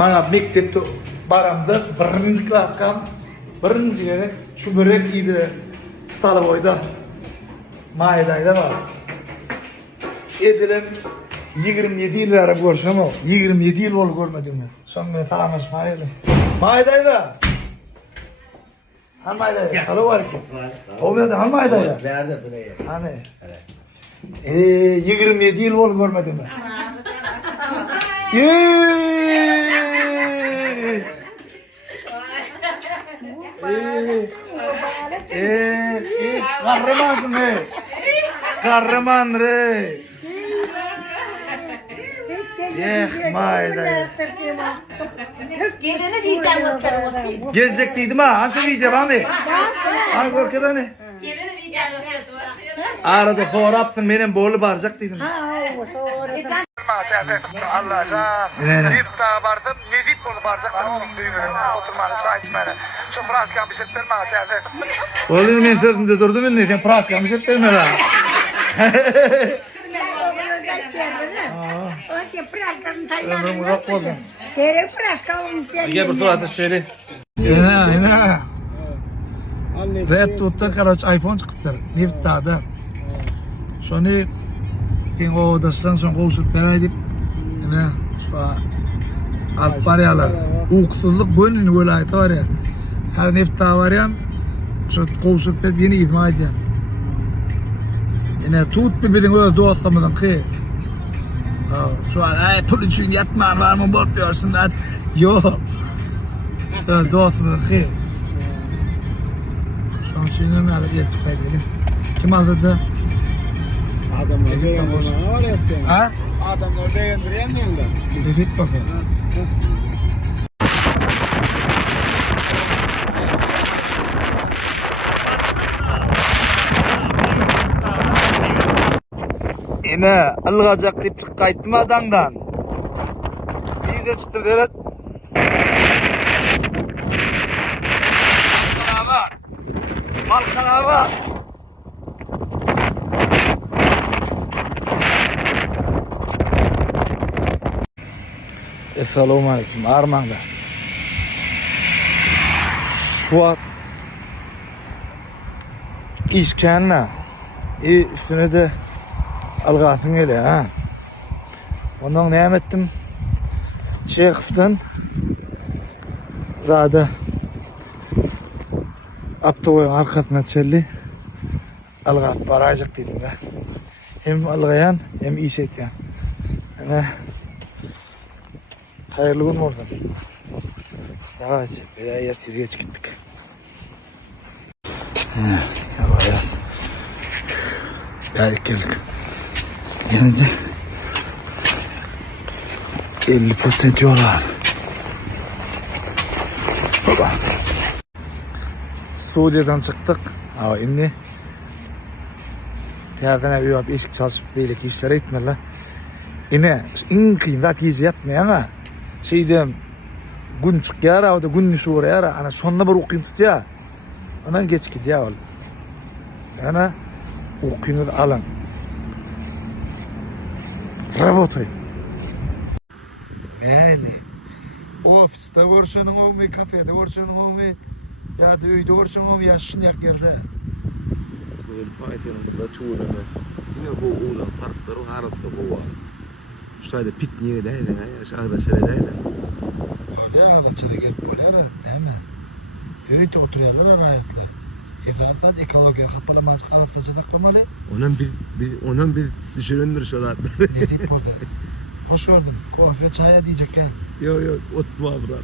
Bana mektepte baramda birinci klaskam, birinci kere şu börek iyiydi. Stalı boyda. Maydayda var. Edilim 27 yıl ara görsem o. 27 yıl ol görmedim mi? Son ben tanışmayalım. Maydayda. Han maydayda. Salı var ki. O bir de han maydayda. Nerede buraya? Hani? 27 yıl ol görmedim mi? Kahramansın he. Kahraman re. Mayday. Gelene diyeceğim bakalım. Gelecek değildim ha. Nasıl diyeceğim abi? Hangi korkuda ne? Gelene diyeceğim. Arada horapsın benim bolu baracak değildim. Allah can. Nifta vardım. Nedit bolu baracak. Oturmanı çay içmeni. Şu praşkan bir şey verme aterde. Oğlum ben sözümde durdum ben ne? Praşkan bir şey verme la. Ömrüm uzak oldu. Gel bir suratı şöyle. Yine. Red tuttu karoç iPhone çıktı. Nifta'da. Şunu kendi odasından sonra kovuşup beraydıp yine şu alıp baryalar. Uykusuzluk gönlünü velayeti var ya. Her Nifta var ya. Şu kovuşup hep yeni idma ediyen. Yine tut bir bilin öyle dostlamıdan ki. Şu an pul için yatman var mı bakıyorsun da yok. Dostlamıdan ki. Şu an şeyden ne alıp yetip kaydedelim. Kim aldı? Adamlar beğendiriyor var eskiden. Ha? Adamlar beğendiriyor mu da? Bir git bakayım. Yine ılgacak deyip çıkkayttım adamdan. Bir de çıktı Berat. Balkan abi. Esselamu Aleyküm. Armağan'da. Şu an işkenle üstüne de algasın gele ha. Ondan ne ettim? Şeyh'ten zade Abdü'nün arkasına çelli algat barajık dedim de. Hem algayan hem iş etken. Yani hayırlı gün olsun. Evet, bir daha yer TV'ye çıktık. Ya, geldik. Yine de 50% diyorlar. Baba. Suudiye'den çıktık. Ama şimdi yerden evi yapıp eşik çalışıp beylik işlere gitmeli. Yine en kıyım da gece yatmıyor ama şey diyeyim gün çık yara o da gün nişu yara ana sonunda bir okuyun tut ya ondan geç git ya oğlum yani okuyunu alın работай yani ofiste görüşünün olmuyor kafede görüşünün olmuyor ya da uyda görüşünün olmuyor ya şınyak yerde Bugün faydanın da tuğlama yine bu uğlan parkları harası bu var şu sayede pikniğe de ya şahada seredeydi öyle halaçlara gelip böyle değil mi? Öyle oturuyorlar arayetler. Efendim ekolojiye kapalamaz kalırsa çanaklamalı. Onun bir düşünündür şu an. Ne deyip burada? Hoş gördüm. Kahve çaya diyecek ya. Yok ot var burada.